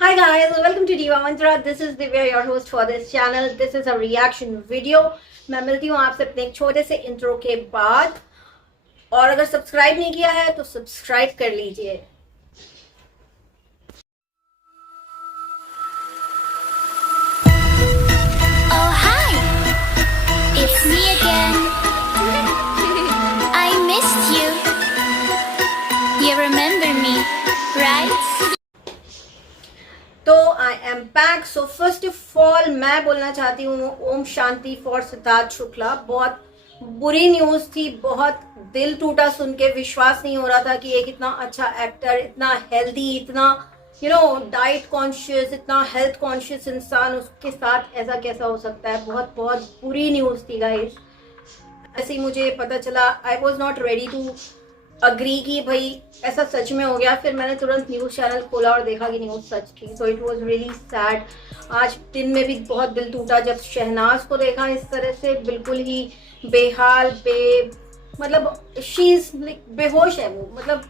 Hi guys, welcome to Diva Mantra. This is Divya, your host for this channel. This is a reaction video. मैं मिलती हूँ आपसे अपने एक छोटे से इंट्रो के बाद, और अगर सब्सक्राइब नहीं किया है तो सब्सक्राइब कर लीजिए। Oh hi, it's me again. I missed you. You remember me, right? तो I am back. So first of all मैं बोलना चाहती हूँ ओम शांति फॉर सिद्धार्थ शुक्ला। बहुत बुरी न्यूज़ थी, बहुत दिल टूटा सुन के। विश्वास नहीं हो रहा था कि एक इतना अच्छा एक्टर, इतना हेल्दी, इतना डाइट कॉन्शियस, इतना हेल्थ कॉन्शियस इंसान, उसके साथ ऐसा कैसा हो सकता है। बहुत बहुत बुरी न्यूज़ थी गाइस। ऐसे ही मुझे पता चला, I was not ready to agree कि भाई ऐसा सच में हो गया। फिर मैंने तुरंत न्यूज़ चैनल खोला और देखा कि न्यूज़ सच थी। So it was really sad. आज दिन में भी बहुत दिल टूटा जब शहनाज को देखा इस तरह से, बिल्कुल ही बेहाल, मतलब शी इज बेहोश है वो। मतलब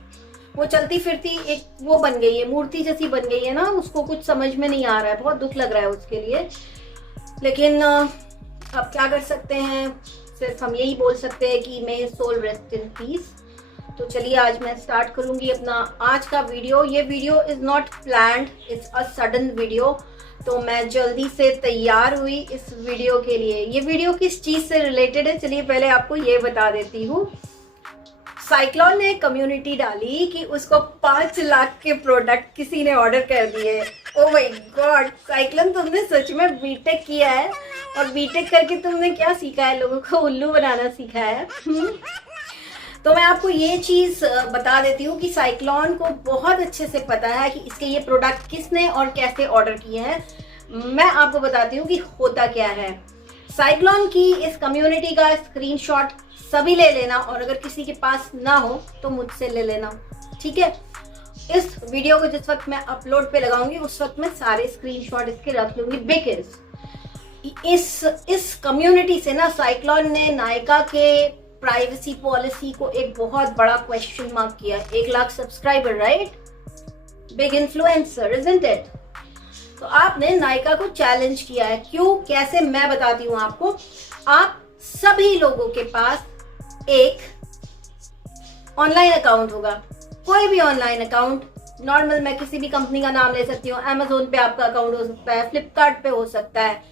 वो चलती फिरती एक वो बन गई है, मूर्ति जैसी बन गई है ना। उसको कुछ समझ में नहीं आ रहा है, बहुत दुख लग रहा है उसके लिए। लेकिन अब क्या कर सकते हैं, सिर्फ हम यही बोल सकते हैं कि मे सोल रेस्ट इन पीस। तो चलिए आज मैं स्टार्ट करूंगी अपना आज का वीडियो। ये video is not planned, it's a sudden video. तो मैं जल्दी से तैयार हुई इस वीडियो के लिए। ये वीडियो किस चीज से रिलेटेड है, चलिए पहले आपको ये बता देती हूँ। साइक्लोन ने कम्युनिटी डाली कि उसको 5 लाख के प्रोडक्ट किसी ने ऑर्डर कर दिए। ओ माय गॉड साइक्लोन, तुमने सच में बीटेक किया है, और बीटेक करके तुमने क्या सीखा है, लोगों को उल्लू बनाना सीखा है। तो मैं आपको ये चीज़ बता देती हूँ कि साइक्लोन को बहुत अच्छे से पता है कि इसके ये प्रोडक्ट किसने और कैसे ऑर्डर किए हैं। मैं आपको बताती हूँ कि होता क्या है। साइक्लोन की इस कम्युनिटी का स्क्रीनशॉट सभी ले लेना, और अगर किसी के पास ना हो तो मुझसे ले लेना, ठीक है। इस वीडियो को जिस वक्त मैं अपलोड पे लगाऊंगी उस वक्त मैं सारे स्क्रीनशॉट इसके रख लूंगी। बिकॉज इस कम्युनिटी से ना साइक्लोन ने नायका के प्राइवेसी पॉलिसी को एक बहुत बड़ा क्वेश्चन मार्क किया। 1 lakh subscriber, right, big influencer, isn't it. तो आपने नायका को चैलेंज किया है। क्यों, कैसे, मैं बताती हूँ आपको। आप सभी लोगों के पास एक ऑनलाइन अकाउंट होगा, कोई भी ऑनलाइन अकाउंट। नॉर्मल मैं किसी भी कंपनी का नाम ले सकती हूँ। अमेजोन पे आपका अकाउंट हो सकता है, फ्लिपकार्ट पे हो सकता है,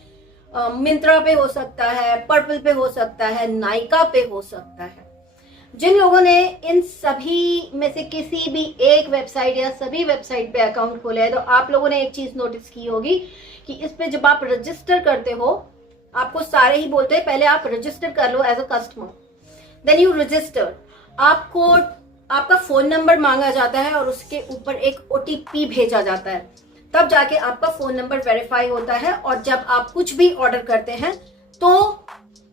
मिंत्रा पे हो सकता है, पर्पल पे हो सकता है, नायका पे हो सकता है। जिन लोगों ने इन सभी में से किसी भी एक वेबसाइट या सभी वेबसाइट पे अकाउंट खोला है, तो आप लोगों ने एक चीज नोटिस की होगी कि इस पे जब आप रजिस्टर करते हो, आपको सारे ही बोलते हैं पहले आप रजिस्टर कर लो as a customer, then you register. आपको आपका फोन नंबर मांगा जाता है और उसके ऊपर एक OTP भेजा जाता है, तब जाके आपका फोन नंबर वेरीफाई होता है। और जब आप कुछ भी ऑर्डर करते हैं तो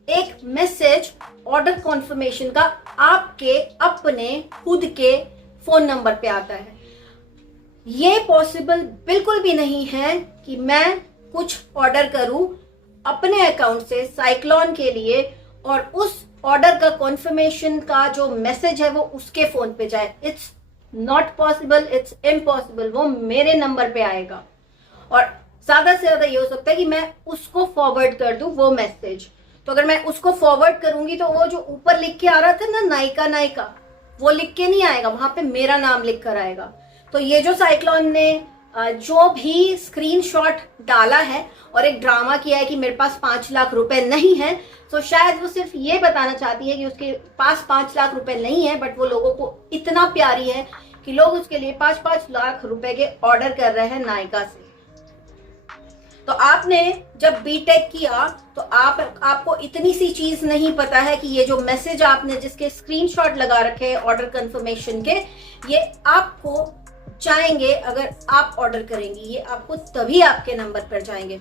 एक मैसेज ऑर्डर कॉन्फर्मेशन का आपके अपने खुद के फोन नंबर पे आता है। ये पॉसिबल बिल्कुल भी नहीं है कि मैं कुछ ऑर्डर करूं अपने अकाउंट से साइक्लोन के लिए और उस ऑर्डर का कॉन्फर्मेशन का जो मैसेज है वो उसके फोन पे जाए। It's not possible, it's impossible. वो मेरे नंबर पे आएगा, और ज्यादा से ज्यादा ये हो सकता है कि मैं उसको फॉरवर्ड कर दूं वो मैसेज। तो अगर मैं उसको फॉरवर्ड करूंगी तो वो जो ऊपर लिख के आ रहा था ना नायका, वो लिख के नहीं आएगा, वहां पे मेरा नाम लिख कर आएगा। तो ये जो साइक्लोन ने जो भी स्क्रीनशॉट डाला है और एक ड्रामा किया है कि मेरे पास 5 लाख रुपए नहीं है, तो शायद वो सिर्फ ये बताना चाहती है कि उसके पास 5 लाख रुपए नहीं है, बट वो लोगों को इतना प्यारी है कि लोग उसके लिए 5-5 लाख रुपए के ऑर्डर कर रहे हैं नायका से। तो आपने जब बीटेक किया तो आपको इतनी सी चीज नहीं पता है कि ये जो मैसेज आपने जिसके स्क्रीनशॉट लगा रखे हैं ऑर्डर कंफर्मेशन के, ये आपको जाएंगे अगर आप ऑर्डर करेंगी, ये आपको तभी आपके नंबर पर जाएंगे।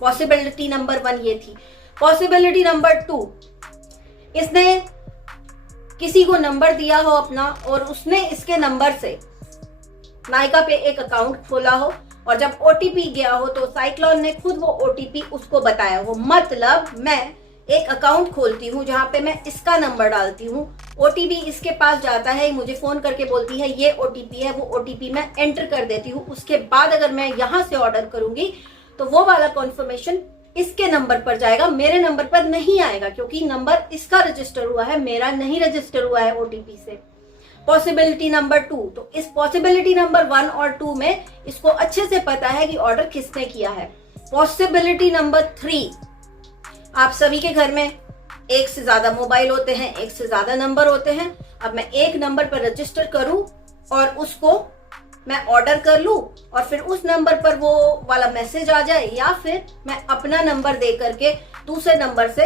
पॉसिबिलिटी नंबर 1 ये थी। पॉसिबिलिटी नंबर 2, इसने किसी को नंबर दिया हो अपना और उसने इसके नंबर से नायका पे एक अकाउंट खोला हो, और जब OTP गया हो तो साइक्लोन ने खुद वो OTP उसको बताया हो। मतलब मैं एक अकाउंट खोलती हूँ जहाँ पे मैं इसका नंबर डालती हूँ, ओटीपी इसके पास जाता है, मुझे फोन करके बोलती है ये ओटीपी है, वो ओटीपी मैं एंटर कर देती हूँ। उसके बाद अगर मैं यहाँ से ऑर्डर करूंगी तो वो वाला कॉन्फर्मेशन इसके नंबर पर जाएगा, मेरे नंबर पर नहीं आएगा, क्योंकि नंबर इसका रजिस्टर हुआ है, मेरा नहीं रजिस्टर हुआ है ओटीपी से। पॉसिबिलिटी नंबर 2, तो इस पॉसिबिलिटी नंबर 1 और 2 में इसको अच्छे से पता है कि ऑर्डर किसने किया है। पॉसिबिलिटी नंबर 3, आप सभी के घर में एक से ज्यादा मोबाइल होते हैं, एक से ज्यादा नंबर होते हैं। अब मैं एक नंबर पर रजिस्टर करूं और उसको मैं ऑर्डर कर लूं और फिर उस नंबर पर वो वाला मैसेज आ जाए, या फिर मैं अपना नंबर दे करके दूसरे नंबर से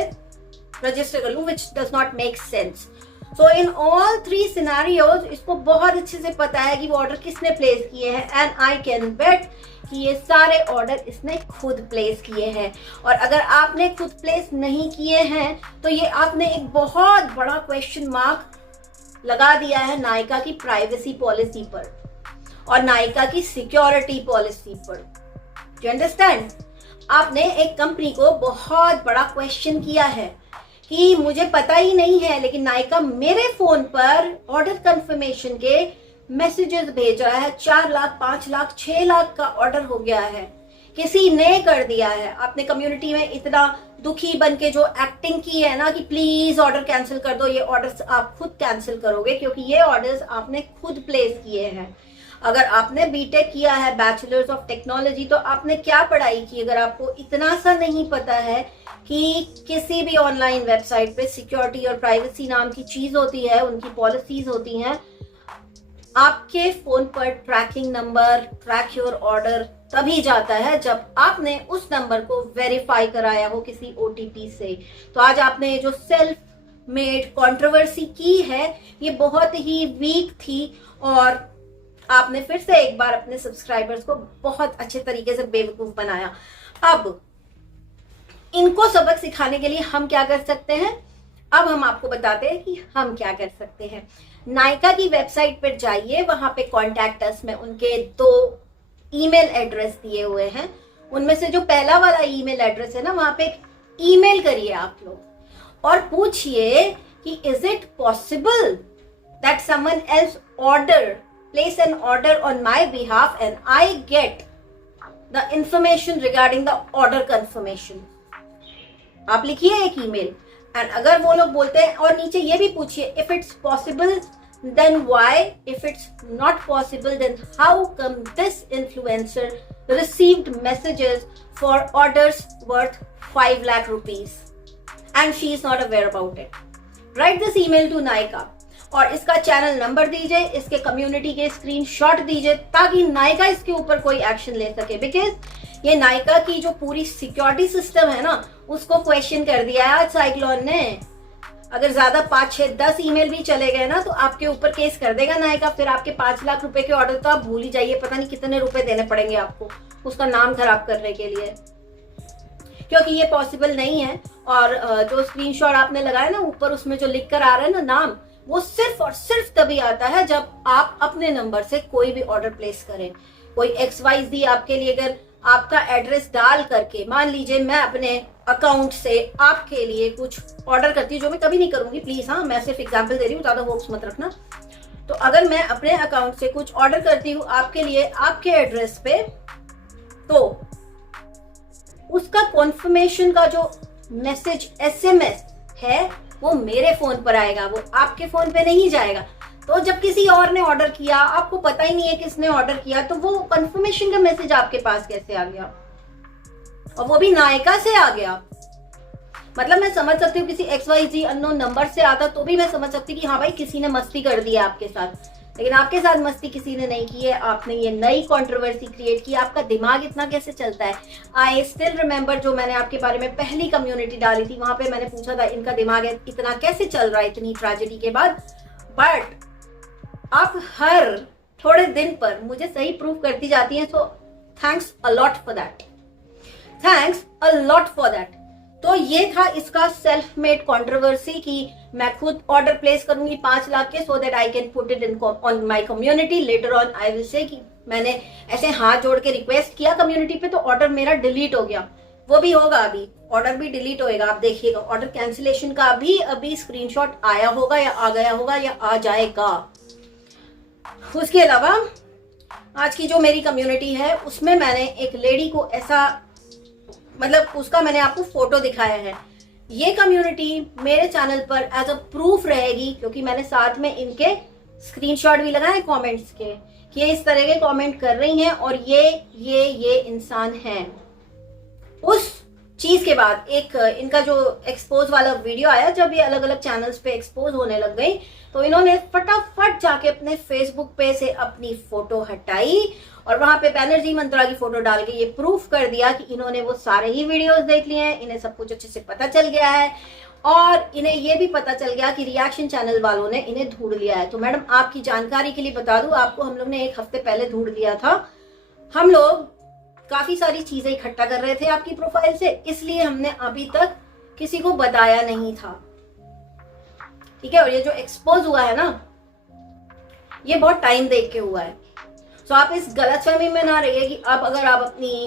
रजिस्टर कर लूं, which does not make sense. So in all 3 scenarios इसको बहुत अच्छे से पता है कि वो ऑर्डर किसने प्लेस किए हैं, एंड आई कैन बेट कि ये सारे ऑर्डर इसने खुद प्लेस किए हैं। और अगर आपने खुद प्लेस नहीं किए हैं तो ये आपने एक बहुत बड़ा क्वेश्चन मार्क लगा दिया है नायका की प्राइवेसी पॉलिसी पर और नायका की सिक्योरिटी पॉलिसी पर। You understand? आपने एक कंपनी को बहुत बड़ा क्वेश्चन किया है कि मुझे पता ही नहीं है, लेकिन नायका मेरे फोन पर ऑर्डर कंफर्मेशन के मैसेजेस भेज रहा है। 4 लाख, 5 लाख, 6 लाख का ऑर्डर हो गया है, किसी ने कर दिया है। आपने कम्युनिटी में इतना दुखी बन के जो एक्टिंग की है ना कि प्लीज ऑर्डर कैंसिल कर दो, ये ऑर्डर्स आप खुद कैंसिल करोगे क्योंकि ये ऑर्डर्स आपने खुद प्लेस किए हैं। अगर आपने बीटेक किया है, बैचलर्स ऑफ टेक्नोलॉजी, तो आपने क्या पढ़ाई की अगर आपको इतना सा नहीं पता है कि किसी भी ऑनलाइन वेबसाइट पे सिक्योरिटी और प्राइवेसी नाम की चीज होती है, उनकी पॉलिसीज होती हैं। आपके फोन पर tracking number, track your order तभी जाता है जब आपने उस नंबर को वेरीफाई कराया हो किसी ओटीपी से। तो आज आपने जो सेल्फ मेड कंट्रोवर्सी की है ये बहुत ही वीक थी और आपने फिर से एक बार अपने सब्सक्राइबर्स को बहुत अच्छे तरीके से बेवकूफ बनाया। अब इनको सबक सिखाने के लिए हम क्या कर सकते हैं? अब हम आपको बताते हैं कि हम क्या कर सकते हैं। नायका की वेबसाइट पर जाइए, वहां पे कॉन्टैक्ट अस में उनके 2 ईमेल एड्रेस दिए हुए हैं। उनमें से जो पहला वाला ईमेल एड्रेस है ना, वहां पे एक ईमेल करिए आप लोग और पूछिए कि is it possible that someone else order place an order on my behalf and I get the information regarding the order confirmation। आप लिखिए एक ईमेल एंड अगर वो लोग बोलते हैं, और नीचे ये भी पूछिए if it's possible then why, if it's not possible then how come this influencer received messages for orders worth 5 lakh rupees and she is not aware about it। Write this email to Naika और इसका channel number दीजिए, इसके community के screenshot दीजिए ताकि नायका इसके ऊपर कोई एक्शन ले सके। बिकॉज ये नायका की जो पूरी सिक्योरिटी सिस्टम है ना उसको क्वेश्चन कर दिया है आज साइक्लोन ने। अगर ज्यादा 5, 6, 10 ईमेल भी चले गए ना तो आपके ऊपर केस कर देगा नायका। फिर आपके 5 लाख रुपए के ऑर्डर तो आप भूल ही जाइए, पता नहीं कितने रुपए देने पड़ेंगे आपको उसका नाम खराब करने के लिए, क्योंकि ये पॉसिबल नहीं है। और जो स्क्रीनशॉट आपने लगाया ना ऊपर, उसमें जो लिख कर आ रहा है ना नाम, वो सिर्फ और सिर्फ तभी आता है जब आप अपने नंबर से कोई भी ऑर्डर प्लेस करें। कोई XYZ आपके लिए अगर आपका एड्रेस डाल करके, मान लीजिए मैं अपने अकाउंट से आपके लिए कुछ ऑर्डर करती हूँ, जो मैं कभी नहीं करूंगी प्लीज, हाँ मैं सिर्फ एग्जांपल दे रही हूँ, ज्यादा होप्स मत रखना। तो अगर मैं अपने अकाउंट से कुछ ऑर्डर करती हूँ आपके लिए आपके एड्रेस पे, तो उसका कॉन्फर्मेशन का जो मैसेज SMS है वो मेरे फोन पर आएगा, वो आपके फोन पे नहीं जाएगा। तो जब किसी और ने ऑर्डर किया, आपको पता ही नहीं है किसने ऑर्डर किया, तो वो कंफर्मेशन का मैसेज आपके पास कैसे आ गया, और वो भी नायका से आ गया। मतलब मैं समझ सकती हूँ किसी XYZ अननोन नंबर से आता तो भी मैं समझ सकती कि हाँ भाई किसी ने मस्ती कर दी है आपके साथ, लेकिन आपके साथ मस्ती किसी ने नहीं की है। आपने ये नई कंट्रोवर्सी क्रिएट की। आपका दिमाग इतना कैसे चलता है? आई स्टिल रिमेम्बर जो मैंने आपके बारे में पहली कम्युनिटी डाली थी, वहां पे मैंने पूछा था इनका दिमाग इतना कैसे चल रहा है इतनी ट्रेजेडी के बाद। बट आप हर थोड़े दिन पर मुझे सही प्रूव करती जाती हैं, so thanks a lot for that, thanks a lot for that. तो ये था इसका सेल्फ मेड कंट्रोवर्सी कि मैं खुद ऑर्डर प्लेस करूंगी 5 लाख के, so that I can put it in on my community. Later on I will say कि मैंने ऐसे हाथ जोड़ के रिक्वेस्ट किया कम्युनिटी पे तो ऑर्डर मेरा डिलीट हो गया। वो भी होगा, अभी ऑर्डर भी डिलीट होएगा, आप देखिएगा। ऑर्डर कैंसिलेशन का भी अभी स्क्रीनशॉट आया होगा या आ गया होगा या आ जाएगा। उसके अलावा आज की जो मेरी कम्युनिटी है उसमें मैंने एक लेडी को ऐसा, मतलब उसका मैंने आपको फोटो दिखाया है। ये कम्युनिटी मेरे चैनल पर एज अ प्रूफ रहेगी, क्योंकि मैंने साथ में इनके स्क्रीनशॉट भी लगाए कमेंट्स के कि ये इस तरह के कमेंट कर रही हैं और ये इंसान हैं। उस चीज के बाद एक इनका जो एक्सपोज वाला वीडियो आया, जब ये अलग अलग चैनल्स पे एक्सपोज होने लग गई, तो इन्होंने फटाफट जाके अपने फेसबुक पे से अपनी फोटो हटाई और वहां पे बैनर्जी मंत्रा की फोटो डाल के ये प्रूफ कर दिया कि इन्होंने वो सारे ही वीडियोस देख लिए हैं, इन्हें सब कुछ अच्छे से पता चल गया है और इन्हें ये भी पता चल गया कि रिएक्शन चैनल वालों ने इन्हें ढूंढ लिया है। तो मैडम आपकी जानकारी के लिए बता दूं आपको, हम लोग ने 1 हफ्ते पहले ढूंढ लिया था। हम लोग काफी सारी चीजें इकट्ठा कर रहे थे आपकी प्रोफाइल से, इसलिए हमने अभी तक किसी को बताया नहीं था, ठीक है। और ये जो एक्सपोज हुआ है ना, ये बहुत टाइम देख के हुआ है। तो आप इस गलतफहमी में ना रहिए कि अब अगर आप अपनी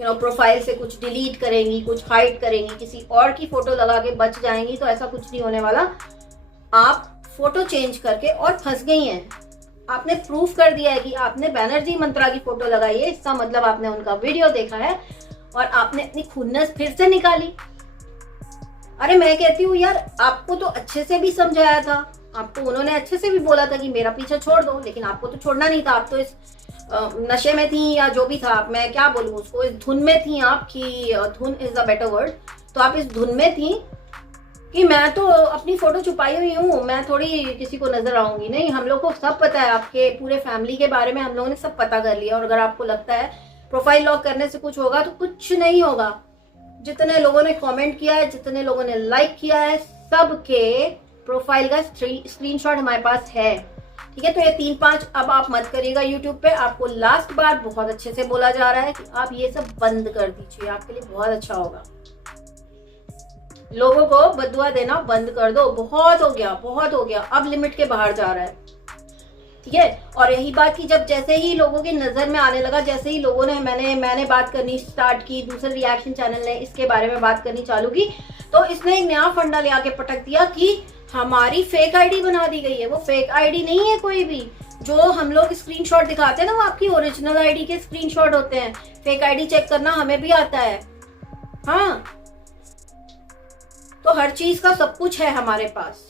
प्रोफाइल से कुछ डिलीट करेंगी, कुछ हाइड करेंगी, किसी और की फोटो लगा के बच जाएंगी, तो ऐसा कुछ नहीं होने वाला। आप फोटो चेंज करके और फंस गई हैं। आपने प्रूफ कर दिया है कि आपने बैनर्जी मंत्रा की फोटो लगाई है, इसका मतलब आपने उनका वीडियो देखा है और आपने अपनी खुन्नस फिर से निकाली। अरे मैं कहती हूँ यार, आपको तो अच्छे से भी समझाया था, आपको उन्होंने अच्छे से भी बोला था कि मेरा पीछा छोड़ दो, लेकिन आपको तो छोड़ना नहीं था। आप तो इस नशे में थी या जो भी था, मैं क्या बोलूँ उसको, इस धुन में थी आपकी, धुन इज अ बेटर वर्ड। तो आप इस धुन में थी कि मैं तो अपनी फोटो छुपाई हुई हूँ, मैं थोड़ी किसी को नजर आऊंगी। नहीं, हम लोग को सब पता है, आपके पूरे फैमिली के बारे में हम लोगों ने सब पता कर लिया। और अगर आपको लगता है प्रोफाइल लॉक करने से कुछ होगा, तो कुछ नहीं होगा। जितने लोगों ने कमेंट किया है, जितने लोगों ने लाइक किया है, सबके प्रोफाइल का स्क्रीनशॉट हमारे पास है, ठीक है। तो ये 3-5 अब आप मत करिएगा यूट्यूब पे। आपको लास्ट बार बहुत अच्छे से बोला जा रहा है कि आप ये सब बंद कर दीजिए, आपके लिए बहुत अच्छा होगा। लोगों को बदुआ देना बंद कर दो, बहुत हो गया, बहुत हो गया, अब लिमिट के बाहर जा रहा है, ठीक है। और यही बात की जब जैसे ही लोगों की नजर में आने लगा, जैसे ही लोगों ने मैंने बात करनी स्टार्ट की, दूसरे रिएक्शन चैनल ने इसके बारे में बात करनी चालू की, तो इसने एक नया फंडा ले आके पटक दिया कि हमारी फेक आईडी बना दी गई है। वो फेक आईडी नहीं है कोई भी, जो हम लोग स्क्रीनशॉट दिखाते हैं ना, वो आपकी ओरिजिनल आईडी के स्क्रीनशॉट होते हैं। फेक आईडी चेक करना हमें भी आता है, हाँ। तो हर चीज का सब कुछ है हमारे पास।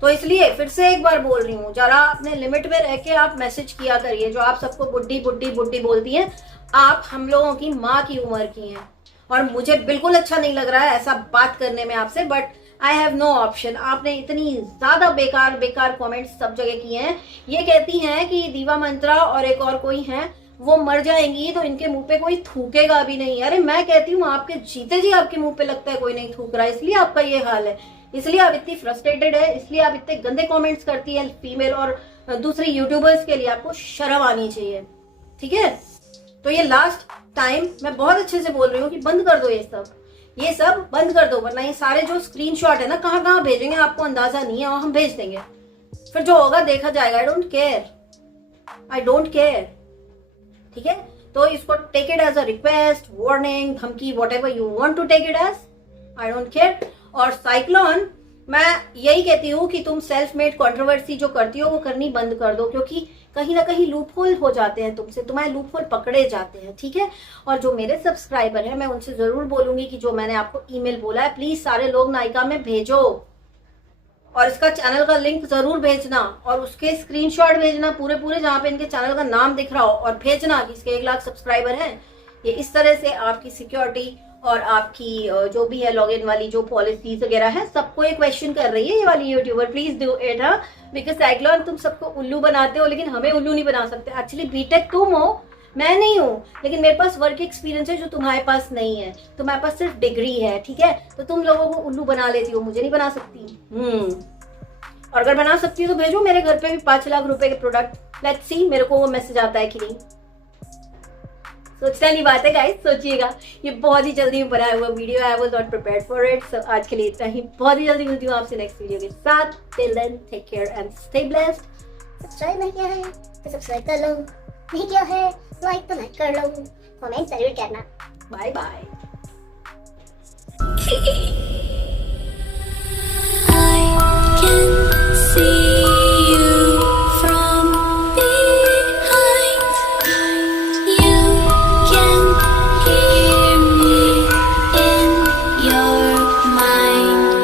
तो इसलिए फिर से एक बार बोल रही हूँ, जरा अपने लिमिट में रह के आप मैसेज किया करिए। जो आप सबको बुड्ढी बुड्ढी बुड्ढी बोलती हैं, आप हम लोगों की माँ की उम्र की हैं। और मुझे बिल्कुल अच्छा नहीं लग रहा है ऐसा बात करने में आपसे, but I have no option. आपने इतनी ज्यादा बेकार बेकार कमेंट्स सब जगह किए हैं। ये कहती हैं कि दीवा मंत्रा और एक और कोई हैं, वो मर जाएंगी तो इनके मुंह पे कोई थूकेगा भी नहीं। अरे मैं कहती हूँ आपके जीते जी आपके मुंह पे लगता है कोई नहीं थूक रहा है, इसलिए आपका ये हाल है, इसलिए आप इतनी फ्रस्ट्रेटेड है, इसलिए आप इतने गंदे कमेंट्स करती है फीमेल और दूसरे यूट्यूबर्स के लिए। आपको शर्म आनी चाहिए, ठीक है। तो ये लास्ट टाइम मैं बहुत अच्छे से बोल रही हूँ कि बंद कर दो ये सब बंद कर दो, वरना ये सारे जो स्क्रीनशॉट है ना, कहाँ कहाँ भेजेंगे आपको अंदाजा नहीं है, और हम भेज देंगे, फिर जो होगा देखा जाएगा। आई डोंट केयर, ठीक है। तो इसको take it as a request, warning, धमकी, whatever you want to take it as, I don't care. और साइक्लोन, मैं यही कहती हूँ कि तुम सेल्फ मेड कंट्रोवर्सी जो करती हो वो करनी बंद कर दो, क्योंकि कहीं ना कहीं लूपहोल हो जाते हैं तुमसे, तुम्हारे लूपहोल पकड़े जाते हैं, ठीक है। और जो मेरे सब्सक्राइबर हैं, मैं उनसे जरूर बोलूंगी कि जो मैंने आपको ईमेल बोला है, प्लीज सारे लोग नायका में भेजो और इसका चैनल का लिंक जरूर भेजना और उसके स्क्रीनशॉट भेजना पूरे जहाँ पे इनके चैनल का नाम दिख रहा हो, और भेजना कि इसके 1 लाख सब्सक्राइबर हैं। ये इस तरह से आपकी सिक्योरिटी और आपकी जो भी है लॉगिन वाली जो पॉलिसीज वगैरह है, सबको ये क्वेश्चन कर रही है ये वाली यूट्यूबर। प्लीज डू इट, हाँ, बिकॉज साइक्लोन तुम सबको उल्लू बनाते हो, लेकिन हमें उल्लू नहीं बना सकते। एक्चुअली बीटेक तुम हो, मैं नहीं हूँ, लेकिन मेरे पास वर्क एक्सपीरियंस है जो तुम्हारे पास नहीं है। तुम्हारे पास सिर्फ डिग्री है, ठीक है। तो तुम लोगों को उल्लू बना लेती हो, मुझे नहीं बना सकती। और अगर बना सकती हो तो भेजो मेरे घर पे भी 5 लाख रुपए के प्रोडक्ट। लेट्स सी मेरे को वो मैसेज आता है कि नहीं। सोचने वाली बात है गाइस, सोचिएगा। ये बहुत ही जल्दी में बनाया हुआ video, I was not prepared for it. So आज के लिए इतना ही, बहुत ही जल्दी मिलती हूँ आपसे नेक्स्ट वीडियो के साथ। Till then take care and stay blessed. Subscribe नहीं किया है तो सब्सक्राइब कर लो, नहीं किया है लाइक तो लाइक कर लो, कमेंट जरूर करना। Bye bye. I can see